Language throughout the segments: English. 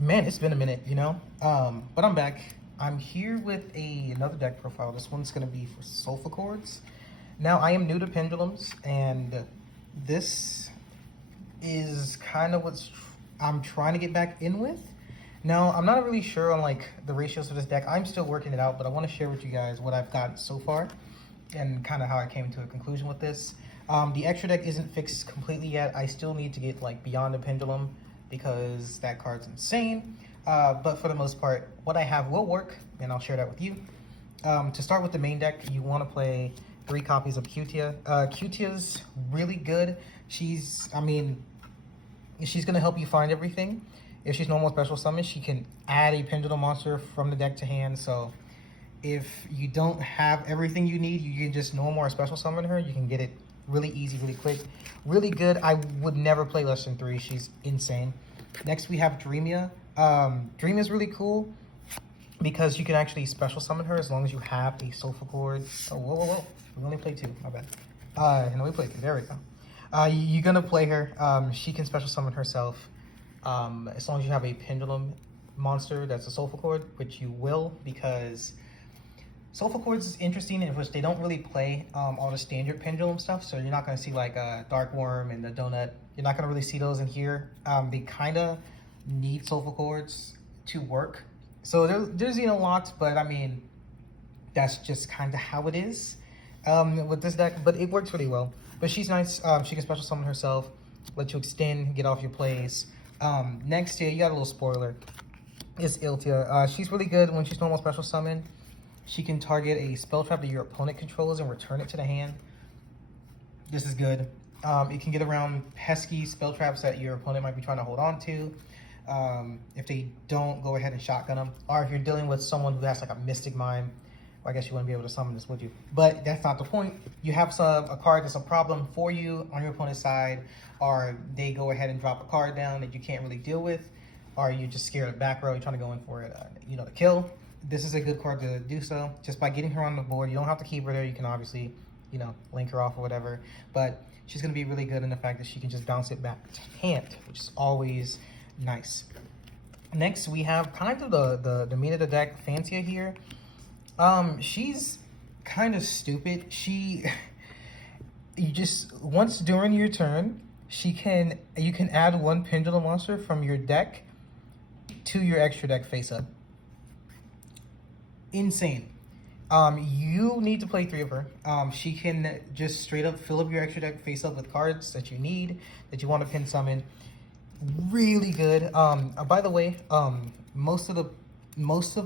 Man, it's been a minute, you know? But I'm back. I'm here with another deck profile. This one's going to be for Solfichords. Now, I am new to Pendulums, and this is kind of I'm trying to get back in with. Now, I'm not really sure on like the ratios for this deck. I'm still working it out, but I want to share with you guys what I've gotten so far and kind of how I came to a conclusion with this. The extra deck isn't fixed completely yet. I still need to get like Beyond the Pendulum because that card's insane. But for the most part, what I have will work, and I'll share that with you. To start with the main deck, you want to play 3 copies of Cutia. Cutia's really good. She's going to help you find everything. If she's normal special summon, she can add a Pendulum monster from the deck to hand. So if you don't have everything you need, you can just normal or special summon her. You can get it really easy, really quick. Really good. I would never play less than 3. She's insane. Next, we have Dreamia. Dreamia's really cool because you can actually special summon her as long as you have a Solfichorad. Oh, whoa. We only played 2. My bad. No, we played 3. There we go. You're going to play her. She can special summon herself as long as you have a Pendulum monster that's a Solfichorad, which you will, because Solfichords is interesting in which they don't really play all the standard Pendulum stuff, so you're not going to see like a Dark Worm and the Donut. You're not going to really see those in here. They kind of need Solfichords to work. So there's a lot, but I mean, that's just kind of how it is with this deck, but it works really well. But she's nice. She can special summon herself, let you extend, get off your plays. Next here, you got a little spoiler. It's Iltia. She's really good when she's normal special summon. She can target a spell trap that your opponent controls and return it to the hand. This is good. It can get around pesky spell traps that your opponent might be trying to hold on to. If they don't, go ahead and shotgun them. Or if you're dealing with someone who has like a Mystic Mime, well, I guess you wouldn't be able to summon this, would you? But that's not the point. You have a card that's a problem for you on your opponent's side, or they go ahead and drop a card down that you can't really deal with, or you're just scared of back row, you're trying to go in for it, to kill. This is a good card to do so. Just by getting her on the board, you don't have to keep her there. You can obviously, link her off or whatever. But she's going to be really good in the fact that she can just bounce it back to hand, which is always nice. Next, we have kind of the meat of the deck, Fancia here. She's kind of stupid. Once during your turn, you can add 1 Pendulum monster from your deck to your extra deck face up. Insane. You need to play 3 of her. She can just straight up fill up your extra deck face up with cards that you need, that you want to pin summon. Really good. By the way, most of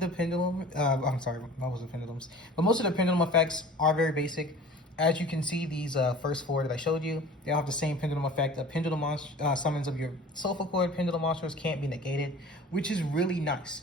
the pendulum, I'm sorry, most of the pendulums, but most of the pendulum effects are very basic. As you can see, these first 4 that I showed you, they all have the same pendulum effect. The pendulum summons of your Solfichorad pendulum monsters can't be negated, which is really nice.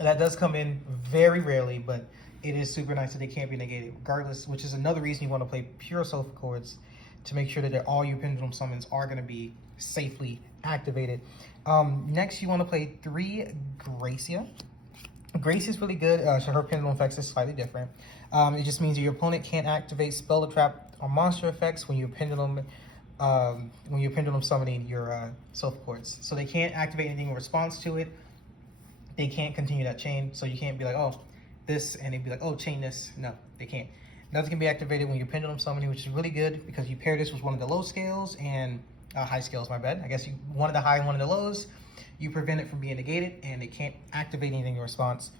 That does come in very rarely, but it is super nice that they can't be negated regardless, which is another reason you want to play pure Solfichords, to make sure that all your pendulum summons are going to be safely activated. Next, you want to play 3 Gracia. Gracia is really good, so her pendulum effects is slightly different. It just means that your opponent can't activate spell, trap, or monster effects when you're pendulum summoning your Solfichords. So they can't activate anything in response to it. They can't continue that chain, so you can't be like, oh, this, and they'd be like, oh, chain this. No, they can't. Nothing can be activated when you're pendulum summoning, which is really good because you pair this with one of the low scales and high scales, my bad. I guess one of the high and one of the lows. You prevent it from being negated, and they can't activate anything in response.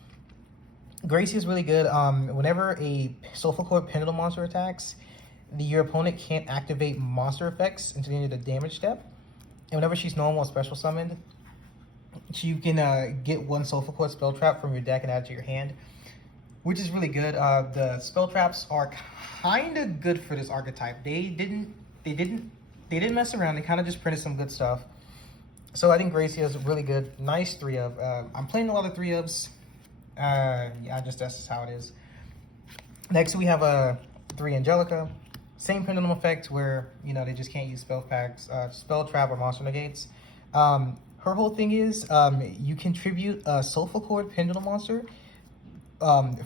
Gracie is really good. Whenever a Solfichorad pendulum monster attacks, your opponent can't activate monster effects until the end of the damage step. And whenever she's normal or special summoned, you can get 1 Solfichorad spell trap from your deck and add it to your hand, which is really good. The spell traps are kind of good for this archetype. They didn't mess around. They kind of just printed some good stuff. So I think Gracia is really good. Nice 3 of. I'm playing a lot of 3 ofs. That's just how it is. Next we have 3 Angelica. Same pendulum effect where they just can't use spell packs, spell trap, or monster negates. Her whole thing is you contribute a Solfichorad pendulum monster, and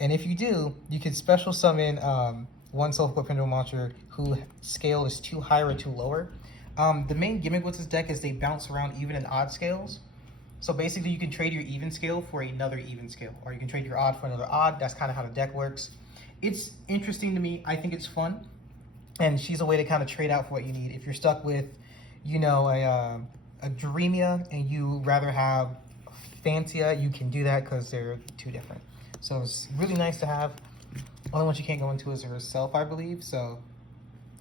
if you do, you can special summon 1 Solfichorad pendulum monster whose scale is too high or too lower. The main gimmick with this deck is they bounce around even and odd scales. So basically, you can trade your even scale for another even scale, or you can trade your odd for another odd. That's kind of how the deck works. It's interesting to me. I think it's fun, and she's a way to kind of trade out for what you need. If you're stuck with, you know, a Dreamia and you rather have Fantia, you can do that because they're two different. So it's really nice to have. Only one she can't go into is herself, I believe. So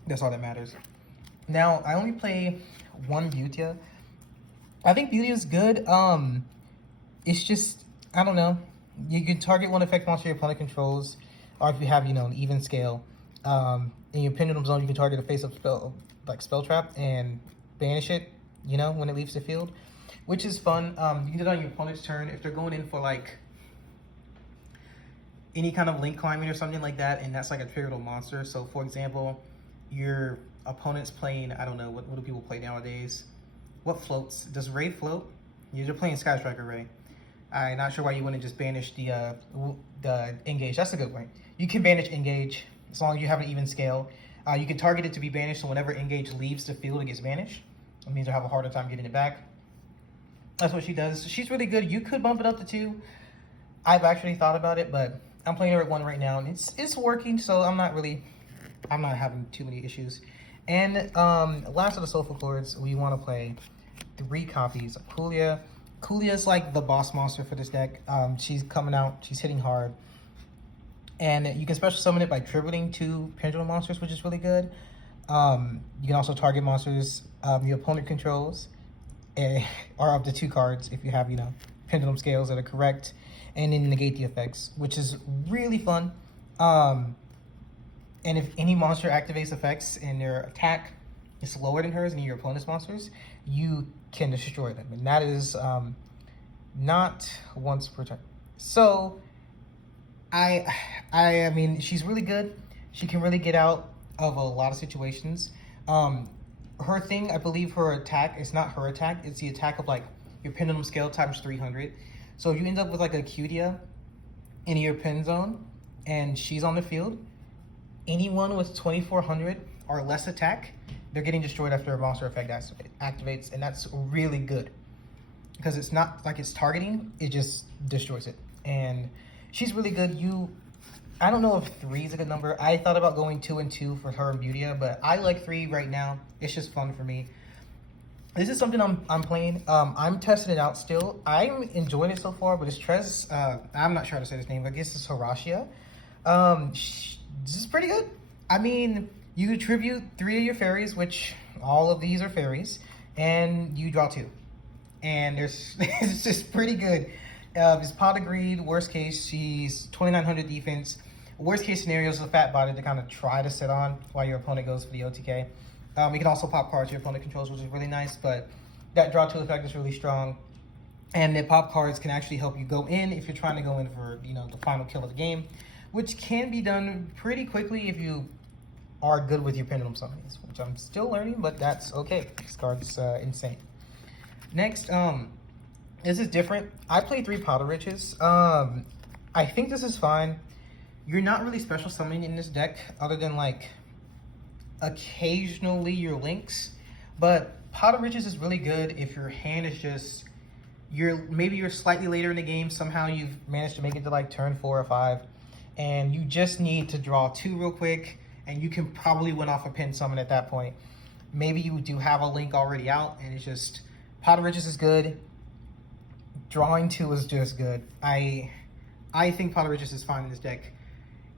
that's all that matters. Now I only play one Butia. I think Beauty is good. It's just, I don't know. You can target one effect monster your opponent controls, or if you have, you know, an even scale. In your Pendulum Zone, you can target a face-up spell, like Spell Trap, and banish it, you know, when it leaves the field, which is fun. You can do it on your opponent's turn if they're going in for, like, any kind of link climbing or something like that, and that's like a triggerable monster. So, for example, your opponent's playing, I don't know, what do people play nowadays? What floats? Does Ray float? You're playing Sky Striker Ray. I'm not sure why you wouldn't just banish the Engage. That's a good point. You can banish Engage as long as you have an even scale. You can target it to be banished, so whenever Engage leaves the field, it gets banished. It means they'll have a harder time getting it back. That's what she does. She's really good. You could bump it up to 2. I've actually thought about it, but I'm playing her at 1 right now, and it's working, so I'm not having too many issues. And last of the Solfichorad, we want to play 3 copies of Kulia. Kulia is like the boss monster for this deck. She's coming out, she's hitting hard. And you can special summon it by tributing 2 Pendulum monsters, which is really good. You can also target monsters your opponent controls, or up to 2 cards if you have, you know, Pendulum scales that are correct, and then negate the effects, which is really fun. And if any monster activates effects and their attack is lower than hers and your opponent's monsters, you can destroy them. And that is not once per turn. So, I mean, she's really good. She can really get out of a lot of situations. Her thing, I believe her attack, it's not her attack, it's the attack of like your Pendulum scale times 300. So if you end up with like a Cutia in your pen zone and she's on the field, anyone with 2400 or less attack, they're getting destroyed after a monster effect activates, and that's really good because it's not like it's targeting, it just destroys it. And she's really good. I don't know if 3 is a good number. I thought about going 2 and 2 for her and Butia, but I like 3 right now. It's just fun for me. This is something I'm playing. I'm testing it out still. I'm enjoying it so far, but it's Trez. I'm not sure how to say his name. I guess it's Horatia. This is pretty good. I mean, you contribute 3 of your fairies, which all of these are fairies, and you draw 2. And it's just pretty good. It's Pot of Greed. Worst case, she's 2900 defense. Worst case scenario is a fat body to kind of try to sit on while your opponent goes for the OTK. You can also pop cards your opponent controls, which is really nice, but that draw 2 effect is really strong. And the pop cards can actually help you go in if you're trying to go in for, you know, the final kill of the game, which can be done pretty quickly if you are good with your Pendulum summonings, which I'm still learning, but that's okay. This card's insane. Next, this is different. I play 3 Powder Riches. I think this is fine. You're not really special summoning in this deck other than like occasionally your links, but Pot of Riches is really good if your hand is just, maybe you're slightly later in the game, somehow you've managed to make it to like turn 4 or 5, and you just need to draw 2 real quick, and you can probably win off a pin summon at that point. Maybe you do have a link already out, and it's just, Pot of Riches is good. Drawing 2 is just good. I think Pot of Riches is fine in this deck.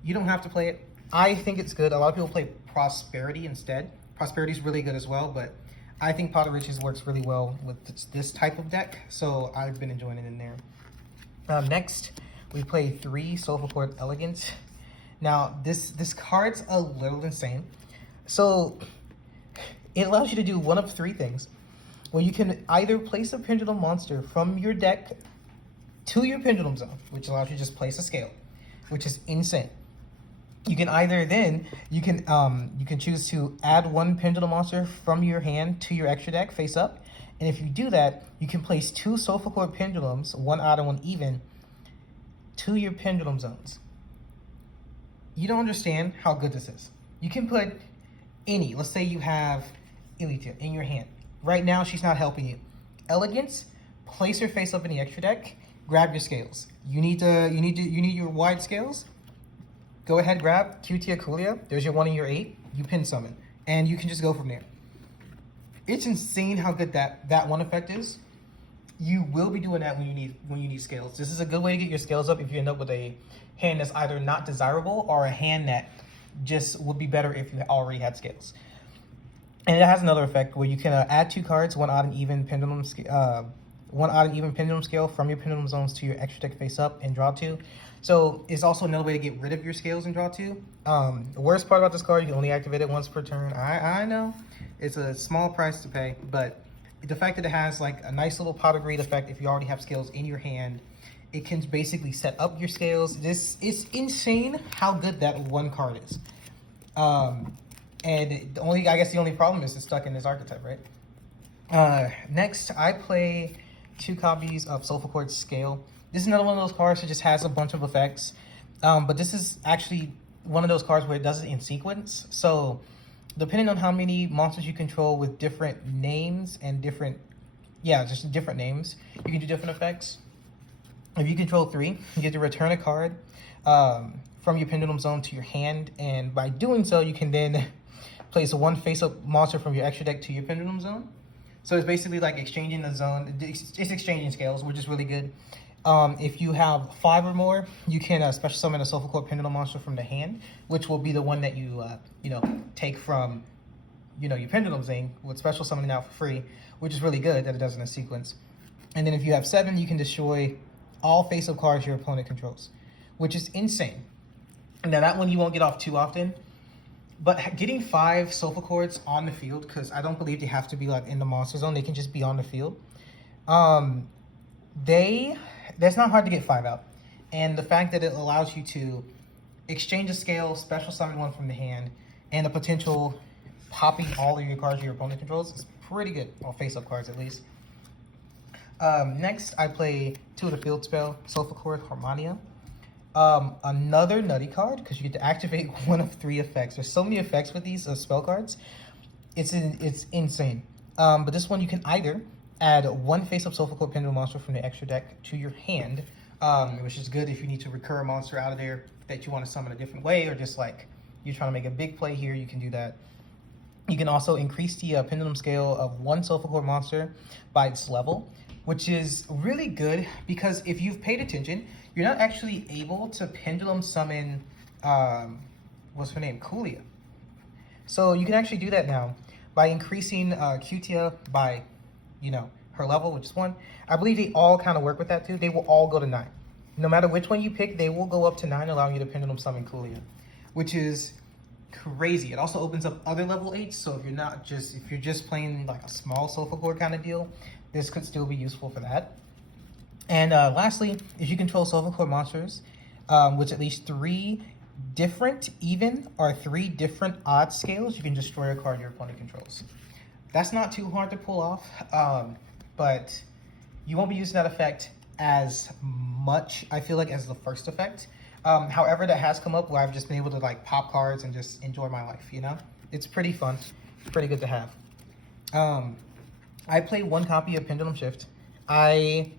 You don't have to play it. I think it's good. A lot of people play Prosperity instead. Prosperity is really good as well, but I think Pot of Riches works really well with this type of deck, so I've been enjoying it in there. Next, we play 3 Solfichorad Elegance. Now, this card's a little insane. So, it allows you to do one of 3 things. Well, you can either place a Pendulum monster from your deck to your Pendulum Zone, which allows you to just place a scale, which is insane. You can either you can choose to add 1 Pendulum monster from your hand to your extra deck face up, and if you do that, you can place 2 Solfichorad Pendulums, 1 odd and 1 even, to your Pendulum Zones. You don't understand how good this is. You can put any, let's say you have Elita in your hand. Right now, she's not helping you. Elegance place your face up in the extra deck, grab your scales. You need your wide scales. Go ahead, grab Cutia Coolio. There's your 1 and your 8. You pin summon, and you can just go from there. It's insane how good that one effect is. You will be doing that when you need scales. This is a good way to get your scales up if you end up with a hand that's either not desirable or a hand that just would be better if you already had scales. And it has another effect where you can add 2 cards, one odd and even pendulum scale from your pendulum zones to your extra deck face up and draw 2. So it's also another way to get rid of your scales and draw 2. The worst part about this card, you can only activate it once per turn. I know it's a small price to pay, but the fact that it has like a nice little pot of greed effect if you already have scales in your hand, it can basically set up your scales. It's insane how good that one card is. And I guess the only problem is it's stuck in this archetype, right? Next, I play 2 copies of Solfichorad Scale. This is another one of those cards that just has a bunch of effects. But this is actually one of those cards where it does it in sequence. So depending on how many monsters you control with different names and different names, you can do different effects. If you control 3, you get to return a card from your pendulum zone to your hand, and by doing so, you can then place a 1 face-up monster from your extra deck to your pendulum zone. So it's basically like exchanging the zone. It's exchanging scales, which is really good. If you have 5 or more, you can special summon a Solfichorad pendulum monster from the hand, which will be the one that you take from your pendulum zone with special summoning out for free, which is really good that it does in a sequence. And then if you have 7, you can destroy all face-up cards your opponent controls, which is insane. Now that one you won't get off too often, but getting 5 Solfichords on the field, because I don't believe they have to be like in the monster zone, they can just be on the field. That's not hard to get 5 out. And the fact that it allows you to exchange a scale, special summon 1 from the hand, and the potential popping all of your cards your opponent controls is pretty good, or face-up cards at least. Next, I play 2 of the field spell, Solfichorad Harmonia. Another nutty card, because you get to activate 1 of 3 effects. There's so many effects with these spell cards. It's insane. But this one you can either add 1 face-up Solfichorad pendulum monster from the extra deck to your hand, which is good if you need to recur a monster out of there that you want to summon a different way, or just like you're trying to make a big play here, you can do that. You can also increase the pendulum scale of 1 Solfichorad monster by its level, which is really good because if you've paid attention, you're not actually able to pendulum summon, what's her name, Coolio. So you can actually do that now by increasing Cutia by, her level, which is 1. I believe they all kind of work with that too. They will all go to 9. No matter which one you pick, they will go up to 9, allowing you to pendulum summon Coolio, which is crazy. It also opens up other level 8s, so if you're just playing like a small Solfichorad kind of deal, this could still be useful for that. And lastly, if you control Solfichorad monsters with at least 3 different even or 3 different odd scales, you can destroy a card your opponent controls. That's not too hard to pull off, but you won't be using that effect as much, I feel like, as the first effect. However, that has come up where I've just been able to like pop cards and just enjoy my life, It's pretty fun. It's pretty good to have. I play 1 copy of Pendulum Shift. I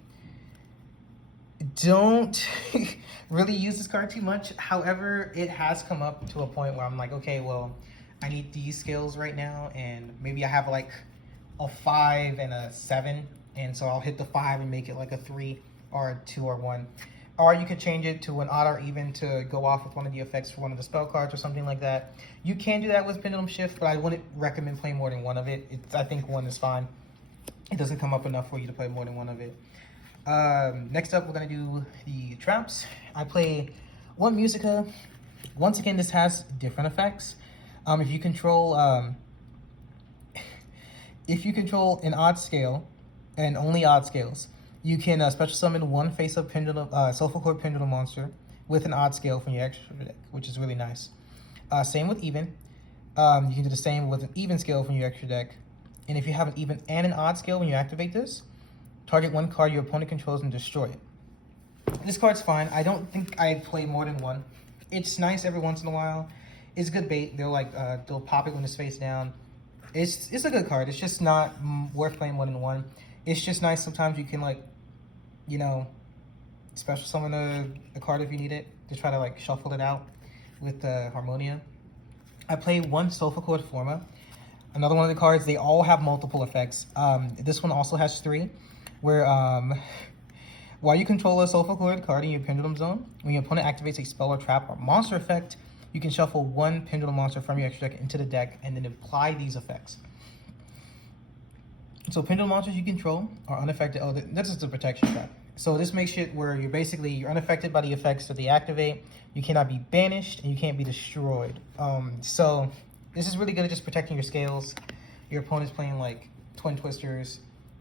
don't really use this card too much. However, it has come up to a point where I'm like, okay, well, I need these scales right now, and maybe I have like a 5 and a 7, and so I'll hit the 5 and make it like a 3 or a 2 or 1. Or you could change it to an odd or even to go off with one of the effects for one of the spell cards or something like that. You can do that with Pendulum Shift, but I wouldn't recommend playing more than 1 of it. I think 1 is fine. It doesn't come up enough for you to play more than 1 of it. Next up, we're going to do the traps. I play 1 Musica. Once again, this has different effects. If you control an odd scale, and only odd scales, you can special summon 1 face-up pendulum, Solfichorad pendulum monster with an odd scale from your extra deck, which is really nice. Same with even. You can do the same with an even scale from your extra deck. And if you have an even and an odd scale when you activate this, target 1 card your opponent controls and destroy it. This card's fine. I don't think I play more than 1. It's nice every once in a while. It's good bait. They'll pop it when it's face down. It's a good card. It's just not worth playing more than 1. it's just nice sometimes you can like, you know, special summon a card if you need it to try to like shuffle it out with Harmonia. I play one Solfichorad Forma. Another one of the cards, they all have multiple effects. This one also has 3, where while you control a Solfichorad card in your Pendulum Zone, when your opponent activates a spell or trap or monster effect, you can shuffle 1 Pendulum monster from your extra deck into the deck and then apply these effects. So Pendulum monsters you control are unaffected. Oh, that's just a protection trap. So this makes it where you're unaffected by the effects that they activate. You cannot be banished and you can't be destroyed. So this is really good at just protecting your scales. Your opponent's playing like Twin Twisters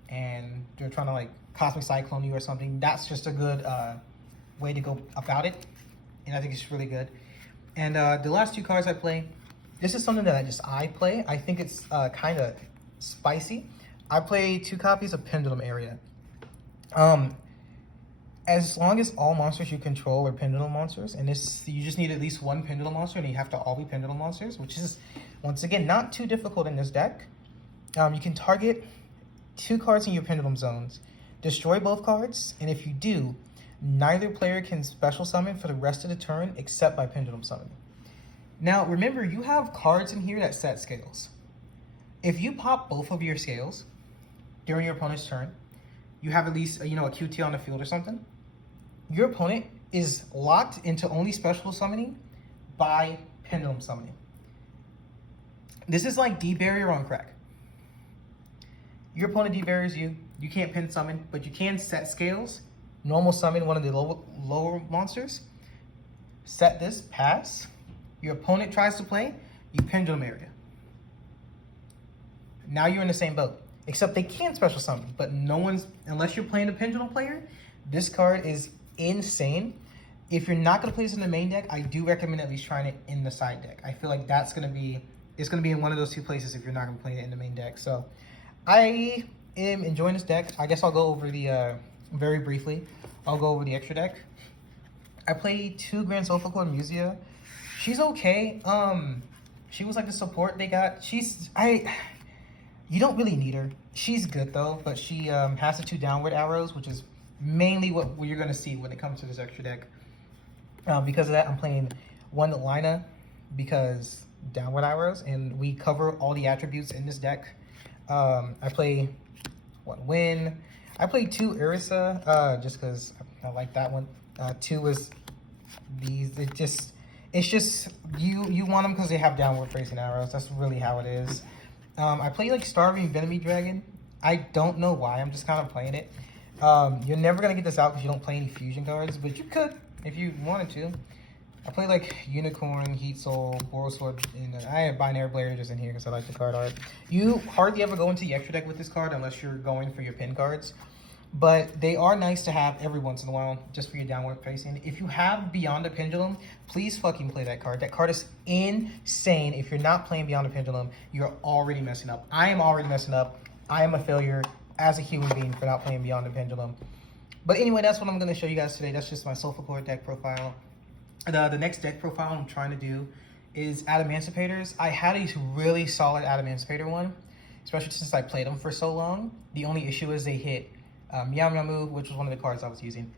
and they're trying to like Cosmic Cyclone you or something. That's just a good way to go about it. And I think it's really good. And the last 2 cards I play, this is something that I play. I think it's kind of spicy. I play 2 copies of Pendulum Area. As long as all monsters you control are Pendulum monsters, and you just need at least 1 Pendulum monster, and you have to all be Pendulum monsters, which is, once again, not too difficult in this deck. You can target 2 cards in your Pendulum Zones, destroy both cards, and if you do, neither player can special summon for the rest of the turn except by Pendulum Summon. Now, remember, you have cards in here that set scales. If you pop both of your scales during your opponent's turn, you have at least a QT on the field or something, your opponent is locked into only special summoning by Pendulum Summoning. This is like D-Barrier on crack. Your opponent D-Barriers you, you can't pin summon, but you can set scales, normal summon one of the lower monsters, set this, pass, your opponent tries to play, you Pendulum Area. Now you're in the same boat. Except they can special summon, but unless you're playing a Pendulum player, this card is insane. If you're not going to play this in the main deck, I do recommend at least trying it in the side deck. I feel like it's going to be in one of those 2 places if you're not going to play it in the main deck. So I am enjoying this deck. I guess I'll go over very briefly, I'll go over the extra deck. I played 2 Grand Solfichorad Musia. She's okay. She was like the support they got. You don't really need her. She's good though, but she has the 2 downward arrows, which is mainly what you're going to see when it comes to this extra deck. Because of that, I'm playing 1 Lina because downward arrows, and we cover all the attributes in this deck. I play 1 Win. I played 2 Irisa just because I like that one. 2 was these. It's just you want them because they have downward facing arrows. That's really how it is. I play like Starving Venomy Dragon. I don't know why. I'm just kind of playing it. You're never going to get this out because you don't play any fusion cards, but you could if you wanted to. I play like Unicorn, Heat Soul, Borosword, and I have Binary Blazers in here because I like the card art. You hardly ever go into the extra deck with this card unless you're going for your pin cards. But they are nice to have every once in a while just for your downward facing. If you have Beyond the Pendulum, please fucking play that card. That card is insane. If you're not playing Beyond the Pendulum, you're already messing up. I am already messing up. I am a failure as a human being for not playing Beyond the Pendulum. But anyway, that's what I'm going to show you guys today. That's just my Solfichorad deck profile. The next deck profile I'm trying to do is Adamantipator's. I had a really solid Adamantipator one, especially since I played them for so long. The only issue is they hit Meow Meow Move, which was one of the cards I was using.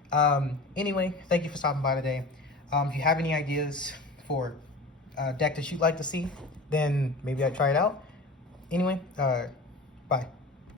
Anyway, thank you for stopping by today. If you have any ideas for a deck that you'd like to see, then maybe I'd try it out. Anyway, bye.